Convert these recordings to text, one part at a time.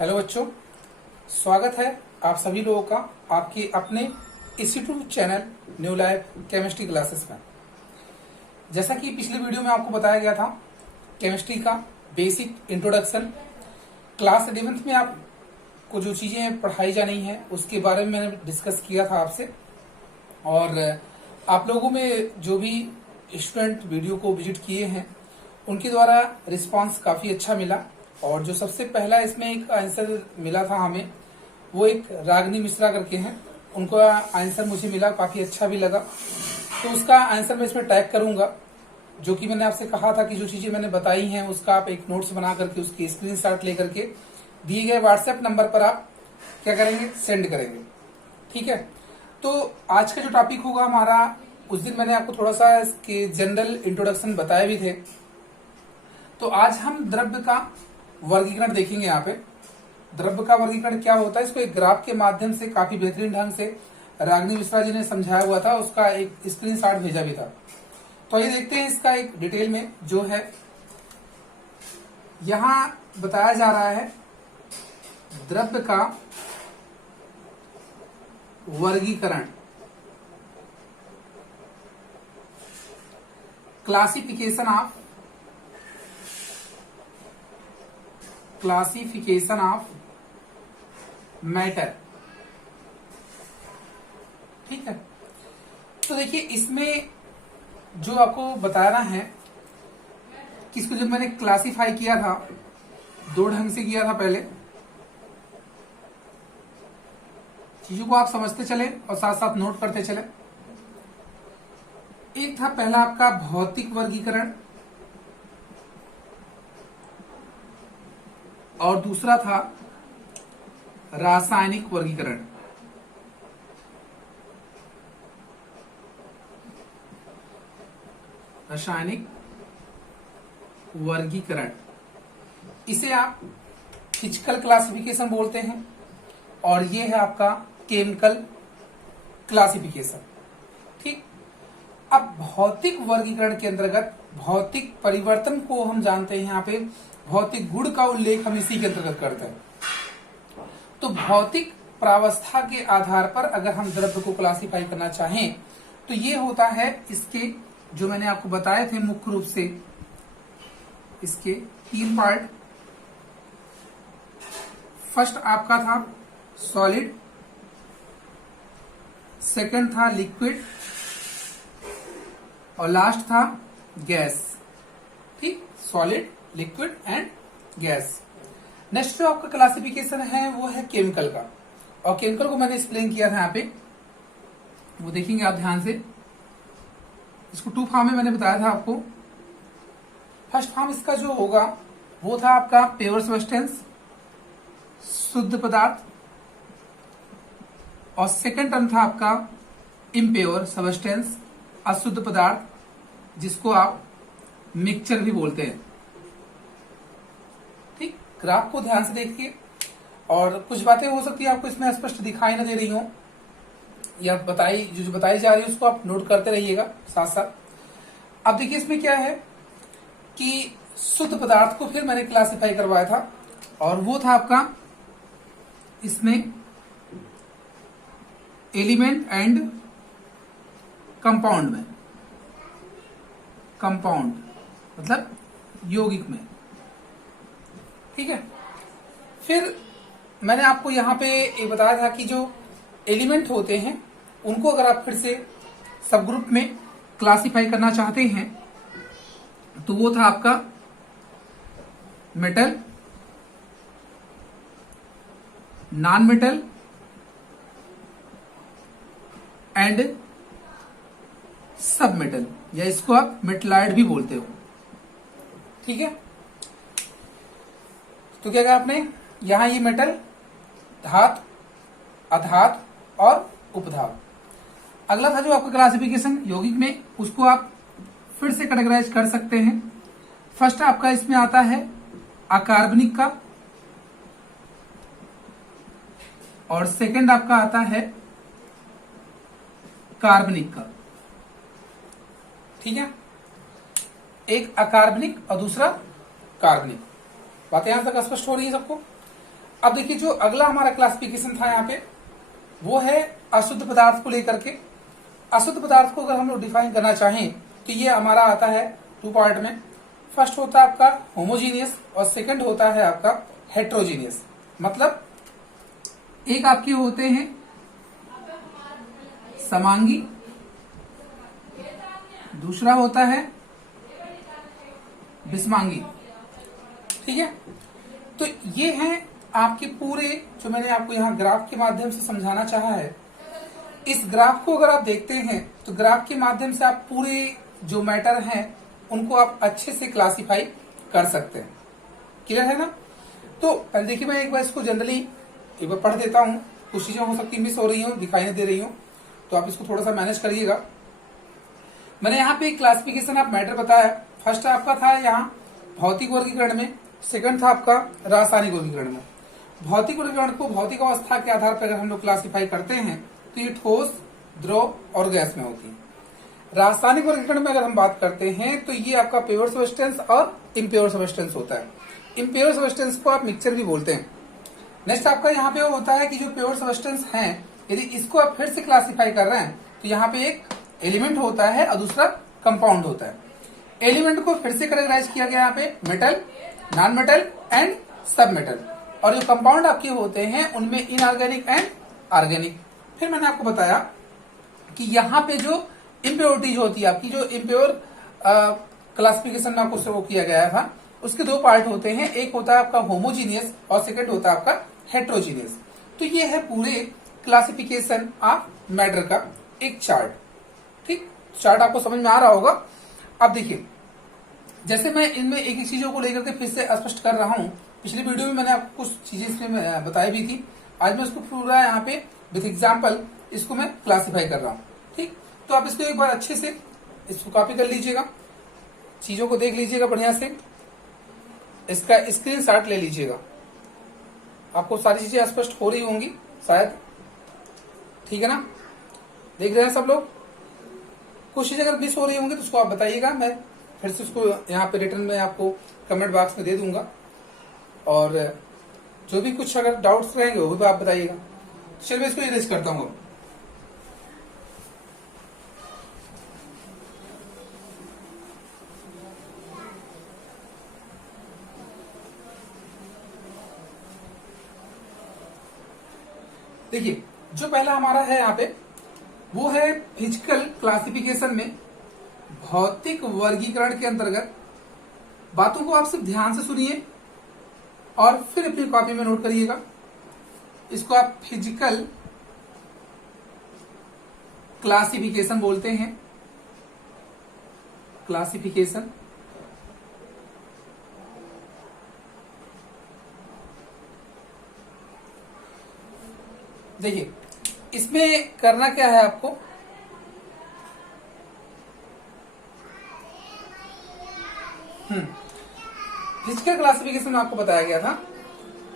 Hello बच्चों, स्वागत है आप सभी लोगों का आपके अपने institute channel new life chemistry classes में। जैसा कि पिछले वीडियो में आपको बताया गया था, केमिस्ट्री का बेसिक इंट्रोडक्शन क्लास 11th में आपको जो चीज़ें पढ़ाई जानी है उसके बारे में मैंने डिस्कस किया था आपसे। और आप लोगों में जो भी स्टूडेंट वीडियो को विजिट किए हैं उनके द्वारा रिस्पांस काफ़ी अच्छा मिला। और जो सबसे पहला इसमें एक आंसर मिला था हमें, वो एक रागनी मिश्रा करके हैं, उनका आंसर मुझे मिला, काफ़ी अच्छा भी लगा। तो उसका आंसर मैं इसमें टैग करूंगा। जो कि मैंने आपसे कहा था कि जो चीज़ें मैंने बताई हैं उसका आप एक नोट्स बना करके उसकी स्क्रीनशॉट लेकर के दिए गए व्हाट्सएप नंबर पर आप क्या करेंगे, सेंड करेंगे। ठीक है। तो आज का जो टॉपिक होगा हमारा, उस दिन मैंने आपको थोड़ा सा इसके जनरल इंट्रोडक्शन बताए भी थे। तो आज हम द्रव्य का वर्गीकरण देखेंगे। यहाँ पे द्रव्य का वर्गीकरण क्या होता है, इसको एक ग्राफ के माध्यम से काफी बेहतरीन ढंग से रागनी मिश्रा जी ने समझाया हुआ था, उसका एक स्क्रीनशॉट भेजा भी था। तो ये देखते हैं इसका एक डिटेल में जो है यहाँ बताया जा रहा है द्रव्य का वर्गीकरण, क्लासिफिकेशन ऑफ मैटर। ठीक है। तो देखिए इसमें जो आपको बताना है कि इसको जब मैंने क्लासिफाई किया था, दो ढंग से किया था। पहले चीजों को आप समझते चले और साथ साथ नोट करते चले। एक था पहला आपका भौतिक वर्गीकरण और दूसरा था रासायनिक वर्गीकरण। रासायनिक वर्गीकरण इसे आप फिजिकल क्लासिफिकेशन बोलते हैं और ये है आपका केमिकल क्लासिफिकेशन। ठीक। अब भौतिक वर्गीकरण के अंतर्गत भौतिक परिवर्तन को हम जानते हैं, यहाँ पे भौतिक गुण का उल्लेख हम इसी के अंतर्गत करते हैं। तो भौतिक प्रावस्था के आधार पर अगर हम द्रव्य को क्लासिफाई करना चाहें तो ये होता है, इसके जो मैंने आपको बताए थे मुख्य रूप से इसके 3 पार्ट। फर्स्ट आपका था सॉलिड, सेकंड था लिक्विड और लास्ट था गैस। ठीक, solid, liquid and gas. Next जो आपका क्लासिफिकेशन है वो है केमिकल का, और केमिकल को मैंने एक्सप्लेन किया था यहाँ पे, वो देखेंगे आप ध्यान से। इसको 2 फॉर्म में मैंने बताया था आपको। फर्स्ट फॉर्म इसका जो होगा वो था आपका प्योर सब्सटेंस, शुद्ध पदार्थ, और सेकंड टर्म था आपका इम्प्योर सब्सटेंस, अशुद्ध पदार्थ, जिसको आप मिक्सचर भी बोलते हैं। ठीक, ग्राफ को ध्यान से देखिए और कुछ बातें हो सकती है आपको इसमें स्पष्ट दिखाई न दे रही हो, या जो बताई जा रही है उसको आप नोट करते रहिएगा साथ साथ। अब देखिए इसमें क्या है कि शुद्ध पदार्थ को फिर मैंने क्लासिफाई करवाया था, और वो था आपका इसमें एलिमेंट एंड कंपाउंड में, कंपाउंड मतलब यौगिक में। ठीक है। फिर मैंने आपको यहाँ पे ये बताया था कि जो एलिमेंट होते हैं उनको अगर आप फिर से सब ग्रुप में क्लासिफाई करना चाहते हैं तो वो था आपका मेटल, नॉन मेटल एंड सब मेटल, या इसको आप मेटलॉइड भी बोलते हो। ठीक है। तो क्या कहा आपने, यहां ये मेटल, धात, अधात और उपधात। अगला था जो आपका क्लासिफिकेशन यौगिक में, उसको आप फिर से कैटेगराइज कर सकते हैं। फर्स्ट आपका इसमें आता है अकार्बनिक का, और सेकंड आपका आता है कार्बनिक का। ठीक है। एक अकार्बनिक और दूसरा कार्बनिक। बात यहां तक स्पष्ट हो रही है सबको। अब देखिए जो अगला हमारा क्लासिफिकेशन था यहाँ पे वो है अशुद्ध पदार्थ को लेकर के। अशुद्ध पदार्थ को अगर हम लोग डिफाइन करना चाहें तो ये हमारा आता है 2 पार्ट में। फर्स्ट होता है आपका होमोजीनियस और सेकंड होता है आपका हेट्रोजीनियस। मतलब एक आपके होते हैं समांगी, दूसरा होता है विषमांगी। ठीक है, तो ये हैं आपके पूरे जो मैंने आपको यहाँ ग्राफ के माध्यम से समझाना चाहा है। इस ग्राफ को अगर आप देखते हैं तो ग्राफ के माध्यम से आप पूरे जो मैटर हैं उनको आप अच्छे से क्लासिफाई कर सकते हैं। क्लियर है ना? तो पहले देखिए मैं एक बार इसको जनरली एक बार पढ़ देता हूँ। कुछ चीजें हो सकती मिस हो रही हो, दिखाई नहीं दे रही हो, तो आप इसको थोड़ा सा मैनेज करिएगा। मैंने यहाँ पे क्लासिफिकेशन ऑफ मैटर बताया। फर्स्ट आपका था यहाँ भौतिक वर्गीकरण में, सेकंड था आपका रासायनिक वर्गीकरण में। भौतिक वर्गीकरण को भौतिक अवस्था के आधार पर अगर हम लोग क्लासिफाई करते हैं तो ये ठोस, द्रव और गैस में होती है। रासायनिक वर्गीकरण में अगर हम बात करते हैं तो ये आपका प्योर सब्सटेंस और इम्प्योर सब्सटेंस होता है। इम्प्योर सब्सटेंस को आप मिक्सचर भी बोलते हैं। नेक्स्ट आपका यहाँ पे होता है कि जो प्योर सब्सटेंस है यदि इसको आप फिर से क्लासिफाई कर रहे हैं तो यहाँ पे एक एलिमेंट होता है और दूसरा कंपाउंड होता है। एलिमेंट को फिर से कैटेगराइज किया गया यहाँ पे मेटल, नॉन मेटल एंड सब मेटल। और जो कंपाउंड आपके होते हैं उनमें इनऑर्गेनिक एंड ऑर्गेनिक। फिर मैंने आपको बताया कि यहाँ पे जो इम्प्योरिटीज होती है आपकी, जो इम्प्योर क्लासिफिकेशन में आपको शो किया गया था, उसके 2 पार्ट होते हैं। एक होता है आपका होमोजीनियस और सेकंड होता है आपका हेट्रोजीनियस। तो ये है पूरे क्लासिफिकेशन ऑफ मैटर का एक चार्ट। ठीक, चार्ट आपको समझ में आ रहा होगा। अब देखिए जैसे मैं इनमें एक एक चीजों को लेकर के फिर से स्पष्ट कर रहा हूं। पिछली वीडियो में मैंने आपको कुछ चीजें इसमें बताई भी थी। आज मैं उसको पूरा यहाँ पे विथ एग्जाम्पल इसको मैं क्लासिफाई कर रहा हूँ। ठीक, तो आप इसको एक बार अच्छे से इसको कॉपी कर लीजिएगा, चीजों को देख लीजिएगा बढ़िया से, इसका स्क्रीनशॉट ले लीजिएगा। आपको सारी चीजें स्पष्ट हो रही होंगी शायद। ठीक है ना? देख रहे हैं सब लोग? कुछ चीजें अगर मिस हो रही होंगी तो उसको आप बताइएगा, मैं फिर से उसको यहाँ पे रिटर्न में आपको कमेंट बॉक्स में दे दूंगा। और जो भी कुछ अगर डाउट्स रहेंगे वो भी आप बताइएगा। चलिए मैं इसको इरेज करता हूँ। देखिए जो पहला हमारा है यहाँ पे वो है फिजिकल क्लासिफिकेशन में भौतिक वर्गीकरण के अंतर्गत। बातों को आप सिर्फ ध्यान से सुनिए और फिर अपनी कॉपी में नोट करिएगा। इसको आप फिजिकल क्लासिफिकेशन बोलते हैं। क्लासिफिकेशन देखिए इसमें करना क्या है आपको, फिजिकल क्लासिफिकेशन में आपको बताया गया था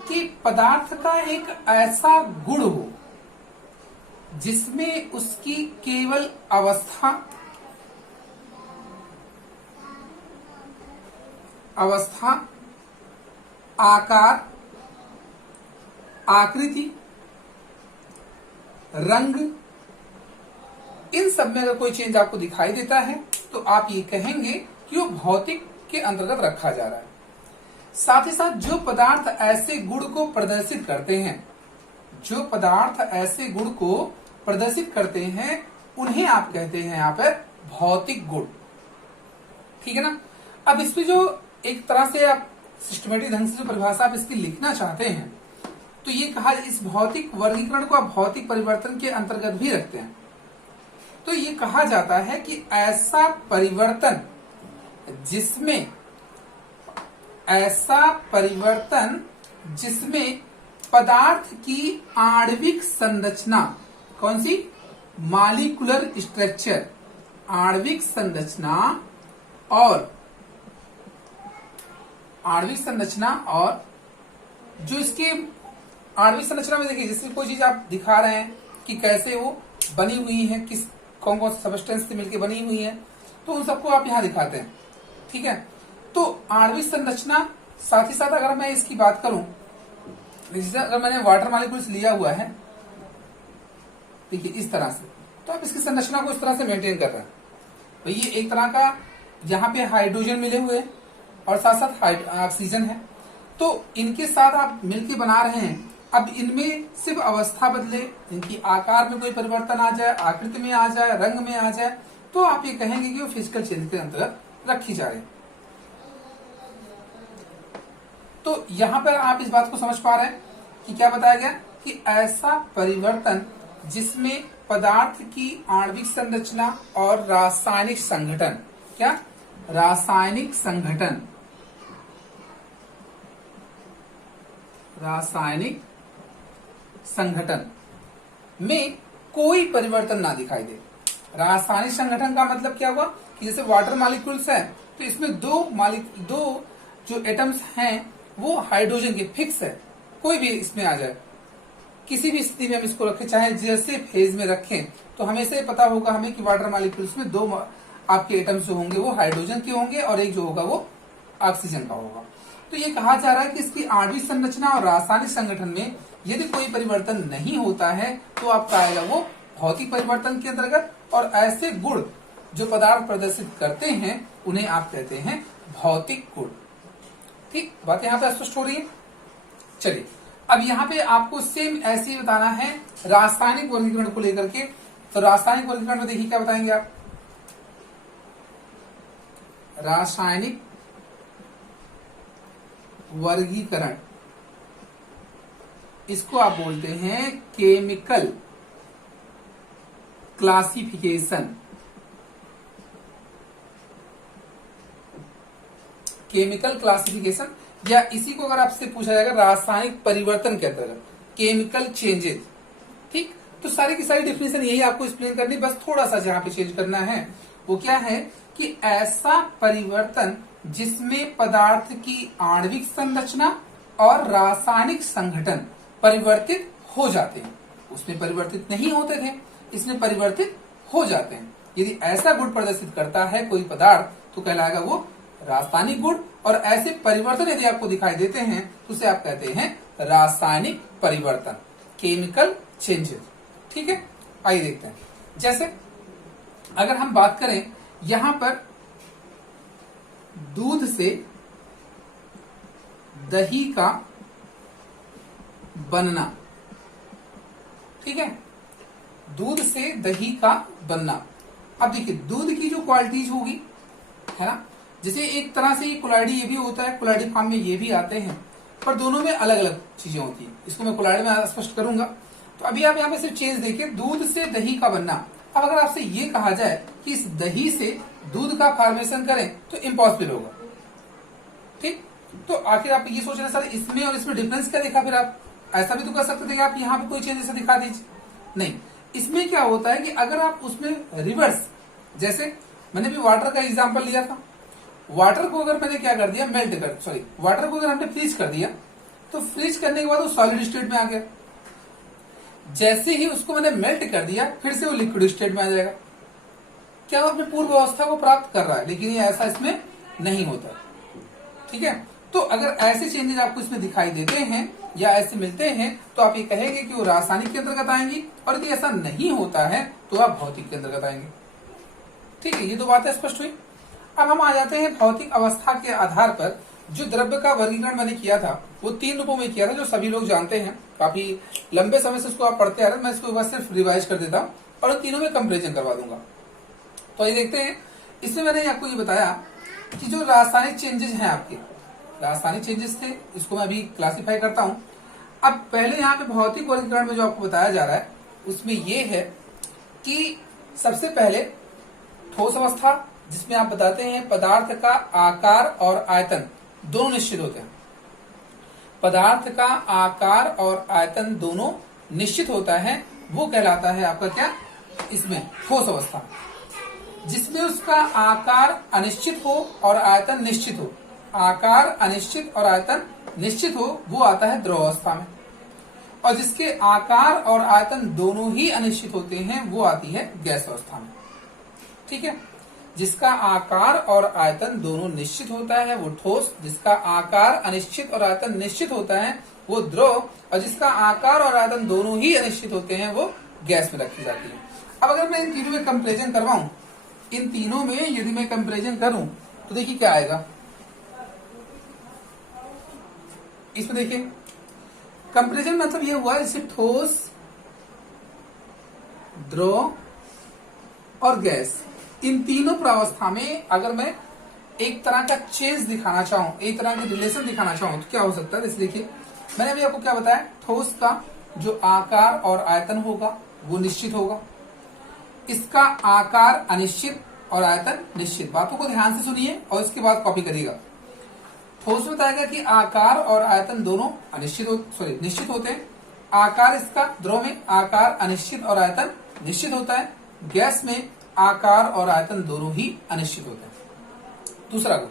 कि पदार्थ का एक ऐसा गुण हो जिसमें उसकी केवल अवस्था, आकार, आकृति, रंग, इन सब में अगर कोई चेंज आपको दिखाई देता है तो आप ये कहेंगे कि वो भौतिक के अंतर्गत रखा जा रहा है। साथ ही साथ जो पदार्थ ऐसे गुण को प्रदर्शित करते हैं, जो पदार्थ ऐसे गुण को प्रदर्शित करते हैं उन्हें आप कहते हैं यहाँ पर भौतिक गुण। ठीक है ना? अब इसमें जो एक तरह से आप सिस्टमेटिक ढंग से जो परिभाषा आप इसकी लिखना चाहते हैं तो ये कहा, इस भौतिक वर्गीकरण को आप भौतिक परिवर्तन के अंतर्गत भी रखते हैं। तो ये कहा जाता है कि ऐसा परिवर्तन जिसमें पदार्थ की आणविक संरचना, कौन सी? मॉलिक्यूलर स्ट्रक्चर, आणविक संरचना और जो इसके आणविक संरचना में देखिए, जैसे कोई चीज आप दिखा रहे हैं कि कैसे वो बनी हुई है, किस कौन कौन से सब्सटेंस से मिलकर बनी हुई है, तो उन सबको आप यहाँ दिखाते हैं। ठीक है, तो आणविक संरचना, साथ ही साथ अगर मैं इसकी बात करूं जैसे अगर मैंने वाटर मॉलिक्यूल्स लिया हुआ है, देखिए इस तरह से, तो आप इसकी संरचना को इस तरह से मेंटेन कर रहे हैं। तो ये एक तरह का यहाँ पे हाइड्रोजन मिले हुए हैं और साथ साथ ऑक्सीजन है, तो इनके साथ आप मिलके बना रहे हैं। अब इनमें सिर्फ अवस्था बदले, इनकी आकार में कोई परिवर्तन आ जाए, आकृति में आ जाए, रंग में आ जाए, तो आप ये कहेंगे कि वो फिजिकल चेंज के अंतर्गत रखी जा रही है। तो यहां पर आप इस बात को समझ पा रहे हैं कि क्या बताया गया कि ऐसा परिवर्तन जिसमें पदार्थ की आणविक संरचना और रासायनिक संगठन, क्या रासायनिक संगठन, रासायनिक संगठन में कोई परिवर्तन ना दिखाई दे। रासायनिक संगठन का मतलब क्या हुआ कि जैसे वाटर मॉलिक्यूल्स है, तो इसमें दो जो एटम्स हैं वो हाइड्रोजन के फिक्स है, कोई भी इसमें आ जाए, किसी भी स्थिति में हम इसको रखें, चाहे जैसे फेज में रखें, तो हमेशा पता होगा हमें कि वाटर मॉलिक्यूल्स में दो आपके एटम्स जो होंगे वो हाइड्रोजन के होंगे और एक जो होगा वो ऑक्सीजन का होगा। तो ये कहा जा रहा है कि इसकी आणविक संरचना और रासायनिक संगठन में यदि कोई परिवर्तन नहीं होता है तो आपका आएगा वो भौतिक परिवर्तन के अंतर्गत, और ऐसे गुण जो पदार्थ प्रदर्शित करते हैं उन्हें आप कहते हैं भौतिक गुण। ठीक, बात यहाँ पे स्पष्ट हो रही है। चलिए अब यहाँ पे आपको सेम ऐसे ही बताना है रासायनिक वर्गीकरण को लेकर के। तो रासायनिक वर्गीकरण में देखिए क्या बताएंगे आप, रासायनिक वर्गीकरण, इसको आप बोलते हैं केमिकल क्लासिफिकेशन। केमिकल क्लासिफिकेशन, या इसी को अगर आपसे पूछा जाएगा रासायनिक परिवर्तन के अंतर्गत, केमिकल चेंजेस। ठीक, तो सारी की सारी डेफिनेशन यही आपको एक्सप्लेन करनी, बस थोड़ा सा जहां पे चेंज करना है वो क्या है कि ऐसा परिवर्तन जिसमें पदार्थ की आणविक संरचना और रासायनिक संगठन परिवर्तित हो जाते हैं। उसमें परिवर्तित नहीं होते थे, इसमें परिवर्तित हो जाते हैं। यदि ऐसा गुण प्रदर्शित करता है कोई पदार्थ तो कहलाएगा वो रासायनिक गुण, और ऐसे परिवर्तन यदि आपको दिखाई देते हैं तो उसे आप कहते हैं रासायनिक परिवर्तन, केमिकल चेंजेस। ठीक है, आइए देखते हैं। जैसे अगर हम बात करें यहां पर दूध से दही का बनना, ठीक है, दूध से दही का बनना। अब देखिए दूध की जो क्वालिटीज होगी, है ना, जैसे एक तरह से ये कोलाइडी ये भी होता है, कोलाइडी फार्म में ये भी आते हैं, पर दोनों में अलग अलग चीजें होती हैं। इसको मैं कोलाइडी में स्पष्ट करूंगा। तो अभी आप यहाँ पे सिर्फ चेंज देखिए, दूध से दही का बनना। अब अगर आपसे ये कहा जाए कि इस दही से दूध का फॉर्मेशन करें तो इम्पॉसिबल होगा। ठीक, तो आखिर आप ये सोच रहे सर इसमें और इसमें डिफरेंस क्या देखा, फिर आप ऐसा भी तो कर सकते थे कि आप यहाँ पे कोई चेंज ऐसा दिखा दीजिए। नहीं, इसमें क्या होता है कि अगर आप उसमें रिवर्स, जैसे मैंने भी वाटर का एग्जांपल लिया था, वाटर को अगर मैंने क्या कर दिया, वाटर को अगर हमने फ्रीज कर दिया तो फ्रीज करने के बाद वो सॉलिड स्टेट में आ गया। जैसे ही उसको मैंने मेल्ट कर दिया फिर से वो लिक्विड स्टेट में आ जाएगा। क्या वो अपने पूर्व अवस्था को प्राप्त कर रहा है, लेकिन ये ऐसा इसमें नहीं होता। ठीक है, तो अगर ऐसे चेंजेस आपको इसमें दिखाई देते हैं या ऐसे मिलते हैं तो आप ये कहेंगे कि वो रासायनिक के अंतर्गत आएंगी, और यदि ऐसा नहीं होता है तो आप भौतिक के अंतर्गत आएंगे। ठीक है, ये दो बातें स्पष्ट हुई। अब हम आ जाते हैं भौतिक अवस्था के आधार पर जो द्रव्य का वर्गीकरण मैंने किया था वो 3 रूपों में किया था, जो सभी लोग जानते हैं। काफी लंबे समय से उसको आप पढ़ते आ रहे हैं, मैं इसको एक बार सिर्फ रिवाइज कर देता हूं और उन तीनों में कंपेरिजन करवा दूंगा। तो ये देखते हैं, इसमें मैंने आपको ये बताया कि जो रासायनिक चेंजेस हैं आपके, रासायनिक चेंजेस थे, इसको मैं अभी क्लासिफाई करता हूं। अब पहले यहाँ पे भौतिक वर्गीकरण में जो आपको बताया जा रहा है उसमें ये है कि सबसे पहले ठोस अवस्था, जिसमें आप बताते हैं पदार्थ का आकार और आयतन दोनों निश्चित होते हैं। पदार्थ का आकार और आयतन दोनों निश्चित होता है, वो कहलाता है आपका क्या, इसमें ठोस अवस्था। जिसमें उसका आकार अनिश्चित हो और आयतन निश्चित हो, आकार अनिश्चित और आयतन निश्चित हो, वो आता है द्रव अवस्था में। और जिसके आकार और आयतन दोनों ही अनिश्चित होते हैं वो आती है गैस अवस्था में। ठीक है, जिसका आकार और आयतन दोनों निश्चित होता है वो ठोस, जिसका आकार अनिश्चित और आयतन निश्चित होता है वो द्रव, और जिसका आकार और आयतन दोनों ही अनिश्चित होते हैं वो गैस में रखी जाती है। अब अगर मैं इन तीनों में कंपेरिजन करवाऊं, इन तीनों में यदि मैं कंपेरिजन करूं तो देखिए क्या आएगा। इसमें देखिए कंपेरिजन मतलब ये हुआ जैसे ठोस, द्रव और गैस, इन तीनों प्रावस्था में अगर मैं एक तरह का चेंज दिखाना चाहूं, एक तरह का रिलेशन दिखाना चाहूं तो क्या हो सकता है। जैसे देखिए मैंने अभी आपको क्या बताया, ठोस का जो आकार और आयतन होगा वो निश्चित होगा, इसका आकार अनिश्चित और आयतन निश्चित। बातों को ध्यान से सुनिए और इसके बाद कॉपी करिएगा। ठोस बताएगा कि आकार और आयतन दोनों निश्चित होते हैं। आकार इसका द्रव में आकार अनिश्चित और आयतन निश्चित होता है। गैस में आकार और आयतन दोनों ही अनिश्चित होते हैं। दूसरा को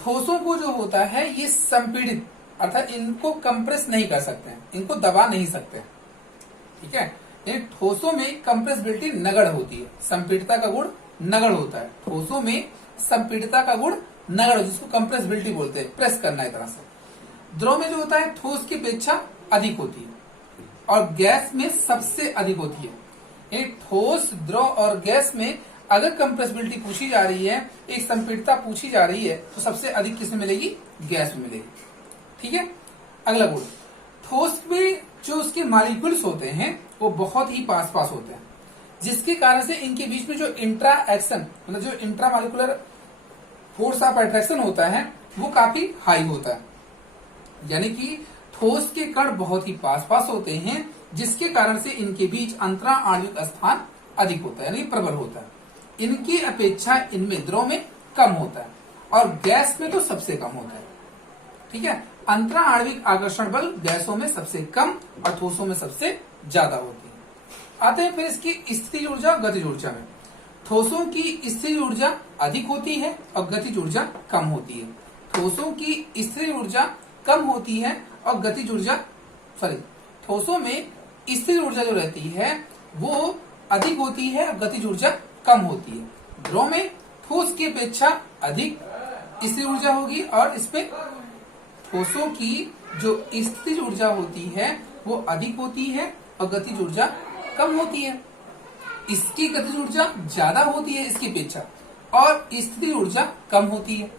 ठोसों को जो होता है ये संपीड़ित, अर्थात इनको कंप्रेस नहीं कर सकते हैं, इनको दबा नहीं सकते, ठीक है। ठोसों में कंप्रेसिबिलिटी नगण्य होती है, संपीड़ितता का गुण नगण्य होता है। ठोसों में संपीड़ितता का गुण नगण्य, जिसको कंप्रेसिबिलिटी बोलते हैं, प्रेस करना एक तरह से। द्रव में जो होता है ठोस की अपेक्षा अधिक होती है और गैस में सबसे अधिक होती है। ठोस, द्रव और गैस में अगर कंप्रेसिबिलिटी पूछी जा रही है, एक संपीड़ितता पूछी जा रही है, तो सबसे अधिक किसमें मिलेगी, गैस में मिलेगी, ठीक है। अगला गुण, ठोस में जो उसके मॉलिक्यूल्स होते हैं वो बहुत ही पास पास होते हैं, जिसके कारण से इनके बीच में जो इंट्रा एक्शन मतलब जो intra molecular force of attraction होता है वो काफी हाई होता है। यानी कि ठोस के कण बहुत ही पास पास होते हैं, जिसके कारण से इनके बीच अंतरा आणविक स्थान अधिक होता है, यानी प्रबल होता है। इनकी अपेक्षा इनमें द्रव में कम होता है और गैस में तो सबसे कम होता है, ठीक है। अंतरा आणविक आकर्षण बल गैसों में सबसे कम और ठोसों में सबसे ज्यादा होती है। आते हैं फिर इसकी स्थितिज ऊर्जा, गतिज ऊर्जा में। ठोसों की स्थितिज ऊर्जा अधिक होती है और गतिज ऊर्जा कम होती है। ठोसों की स्थितिज ऊर्जा कम होती है और गतिज ऊर्जा ठोसों में स्थिर ऊर्जा जो रहती है वो अधिक होती है और गतिज ऊर्जा कम होती है। द्रव में ठोस की अपेक्षा अधिक स्थिर ऊर्जा होगी और इसमें ठोसों की जो स्थितिज ऊर्जा होती है वो अधिक होती है और गतिज ऊर्जा कम होती है। इसकी गतिज ऊर्जा ज्यादा होती है इसकी अपेक्षा और स्थितिज ऊर्जा कम होती है।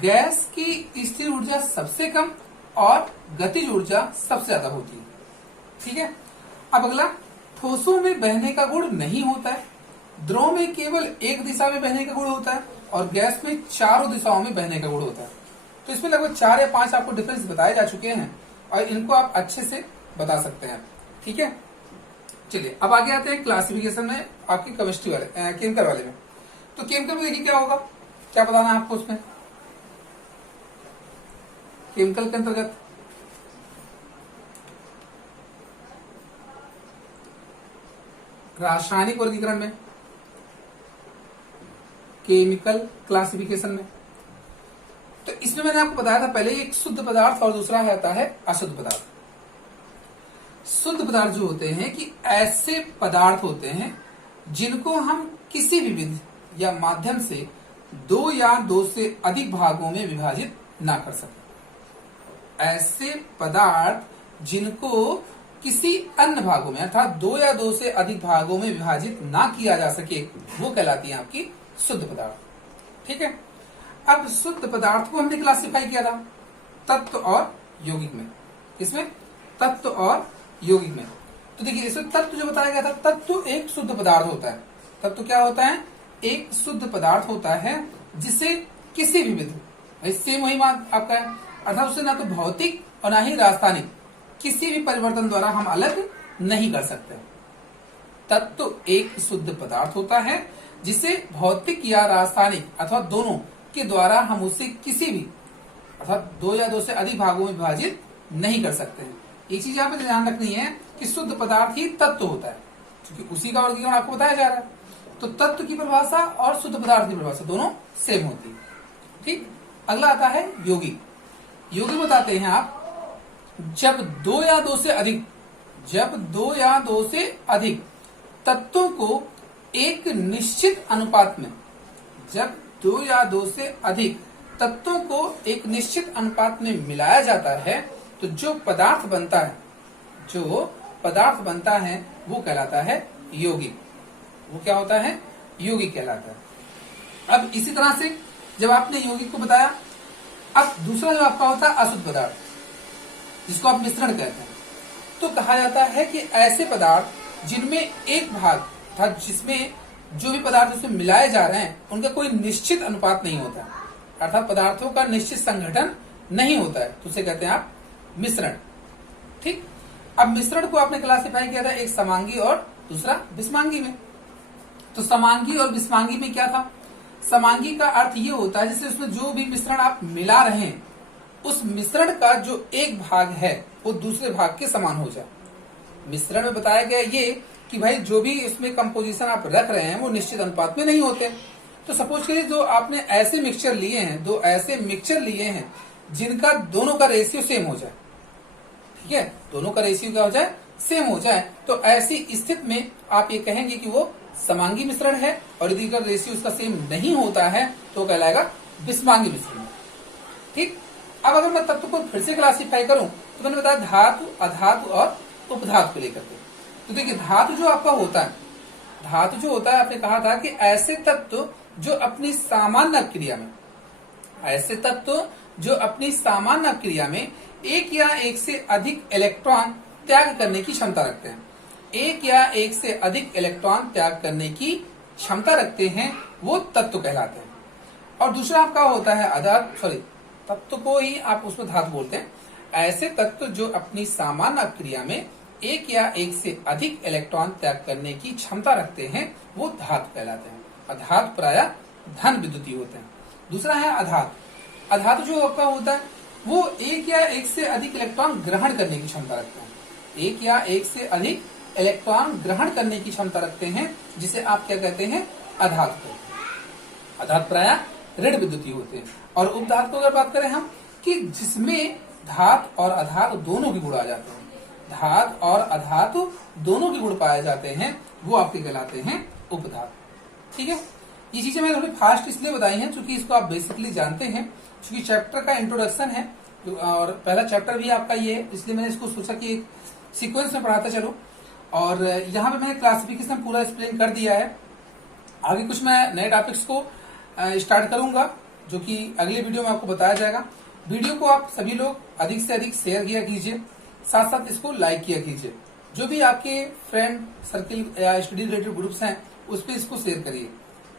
गैस की स्थिर ऊर्जा सबसे कम और गतिज ऊर्जा सबसे ज्यादा होती है, ठीक है। अब अगला, ठोसों में बहने का गुण नहीं होता है। द्रव में केवल एक दिशा में बहने का गुण होता है और गैस में चारों दिशाओं में बहने का गुण होता है। तो इसमें लगभग 4 या 5 आपको डिफरेंस बताए जा चुके हैं और इनको आप अच्छे से बता सकते हैं, ठीक है। चलिए अब आगे आते हैं क्लासिफिकेशन में, आपकी केमिस्ट्री वाले केमिकल वाले में। तो केमिकल में देखिए क्या होगा, क्या बताना है आपको उसमें। केमिकल के अंतर्गत रासायनिक वर्गीकरण में, केमिकल क्लासिफिकेशन में, तो इसमें मैंने आपको बताया था पहले, एक शुद्ध पदार्थ और दूसरा आता है अशुद्ध पदार्थ। शुद्ध पदार्थ जो होते हैं कि ऐसे पदार्थ होते हैं जिनको हम किसी भी विधि या माध्यम से 2 या 2 से अधिक भागों में विभाजित ना कर सके। ऐसे पदार्थ जिनको किसी अन्य भागों में अर्थात 2 या 2 से अधिक भागों में विभाजित ना किया जा सके वो कहलाती है आपकी शुद्ध पदार्थ, ठीक है। अब शुद्ध पदार्थ को हमने क्लासिफाई किया था तत्व और यौगिक में। इसमें तत्व और यौगिक में तो देखिए इसमें तत्व जो बताया गया था, तत्व एक शुद्ध पदार्थ होता है। तत्व क्या होता है, एक शुद्ध पदार्थ होता है जिसे किसी भी विधि, सेम वही बात आपका है, अर्थात उसे ना तो भौतिक और ना ही रासायनिक किसी भी परिवर्तन द्वारा हम अलग नहीं कर सकते। तत्व एक शुद्ध पदार्थ होता है जिसे भौतिक या रासायनिक अथवा दोनों के द्वारा हम उसे किसी भी अर्थात 2 या 2 से अधिक भागों में विभाजित नहीं कर सकते हैं। एक चीज यहाँ पे ध्यान रखनी है कि शुद्ध पदार्थ ही तत्व होता है, क्योंकि उसी का वर्गीकरण आपको बताया जा रहा है। तो तत्व की परिभाषा और शुद्ध पदार्थ की परिभाषा दोनों सेम होती है, ठीक। अगला आता है यौगिक। यौगिक बताते हैं आप, जब 2 या 2 से अधिक तत्वों को एक निश्चित अनुपात में जब दो या दो से अधिक तत्वों को एक निश्चित अनुपात में मिलाया जाता है तो जो पदार्थ बनता है वो कहलाता है यौगिक। वो क्या होता है? यौगिक कहलाता है। अब इसी तरह से जब आपने यौगिक को बताया, अब दूसरा जो आपका होता है अशुद्ध पदार्थ, जिसको आप मिश्रण कहते हैं, तो कहा जाता है कि ऐसे पदार्थ जिनमें एक भाग था, जिसमें जो भी पदार्थ उसमें मिलाए जा रहे हैं उनका कोई निश्चित अनुपात नहीं होता, अर्थात पदार्थों का निश्चित संगठन नहीं होता है, तो उसे कहते हैं आप मिश्रण। ठीक। अब मिश्रण को आपने क्लासिफाई किया था एक समांगी और दूसरा विषमांगी में। तो समांगी और विषमांगी में क्या था? समांगी का अर्थ ये होता है जैसे उसमें जो भी मिश्रण आप मिला रहे हैं उस मिश्रण का जो एक भाग है वो दूसरे भाग के समान हो जाए। मिश्रण में बताया गया ये कि भाई जो भी इसमें कंपोजिशन आप रख रहे हैं वो निश्चित अनुपात में नहीं होते। तो सपोज करिए जो आपने ऐसे मिक्सचर लिए हैं, दो ऐसे मिक्सचर लिए हैं जिनका दोनों का रेशियो सेम हो जाए, ठीक है, दोनों का रेशियो क्या हो जाए? सेम हो जाए, तो ऐसी स्थिति में आप ये कहेंगे कि वो समांगी मिश्रण है, और यदि अगर रेशियो उसका सेम नहीं होता है तो कहलाएगा विषमांगी मिश्रण। ठीक। अब अगर मैं तत्व को फिर से क्लासिफाई करूं तो मैंने बताया धातु, अधातु और उपधातु को लेकर के। तो देखिए धातु जो आपका होता है, धातु जो होता है आपने कहा था कि ऐसे तत्व जो अपनी सामान्य क्रिया में, ऐसे तत्व जो अपनी सामान्य क्रिया में एक या एक से अधिक इलेक्ट्रॉन त्याग करने की क्षमता रखते हैं, एक या एक से अधिक इलेक्ट्रॉन त्याग करने की क्षमता रखते हैं, वो तत्व कहलाते हैं। और दूसरा आपका होता है तत्व को ही आप उसमें धातु बोलते हैं। ऐसे तत्व जो अपनी सामान्य क्रिया में एक या एक से अधिक इलेक्ट्रॉन त्याग करने की क्षमता रखते हैं वो धातु कहलाते हैं। अधातु प्रायः धन विद्युतीय होते हैं। दूसरा है अधातु। अधातु जो आपका होता है वो एक या एक से अधिक इलेक्ट्रॉन ग्रहण करने की क्षमता रखते हैं, एक या एक से अधिक इलेक्ट्रॉन ग्रहण करने की क्षमता रखते हैं, जिसे आप क्या कहते हैं? अधातु कहते हैं। अधातु प्रायः ऋण विद्युतीय होते हैं। और उपधातु को अगर बात करें हम कि जिसमें धातु और अधातु दोनों के गुण आ जाते हैं, धातु और अधातु दोनों के गुण पाए जाते हैं, वो आपके कहलाते हैं उपधातु। ठीक है। ये चीजें मैंने थोड़ी फास्ट इसलिए बताई हैं क्योंकि इसको आप बेसिकली जानते हैं, क्योंकि चैप्टर का इंट्रोडक्शन है और पहला चैप्टर भी आपका ये है, इसलिए मैंने इसको सोचा कि एक सीक्वेंस में पढ़ाता चलो। और यहाँ पे मैंने क्लासिफिकेशन पूरा एक्सप्लेन कर दिया है। आगे कुछ मैं नए टॉपिक्स को स्टार्ट करूंगा जो कि अगले वीडियो में आपको बताया जाएगा। वीडियो को आप सभी लोग अधिक से अधिक शेयर किया कीजिए, साथ साथ इसको लाइक किया कीजिए। जो भी आपके फ्रेंड सर्किल या स्टडी रिलेटेड ग्रुप्स हैं उस पर इसको शेयर करिए,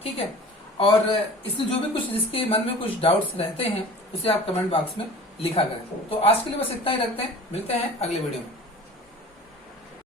ठीक है। और इसमें जो भी कुछ जिसके मन में कुछ डाउट्स रहते हैं उसे आप कमेंट बॉक्स में लिखा करें। तो आज के लिए बस इतना ही रखते हैं, मिलते हैं अगले वीडियो में।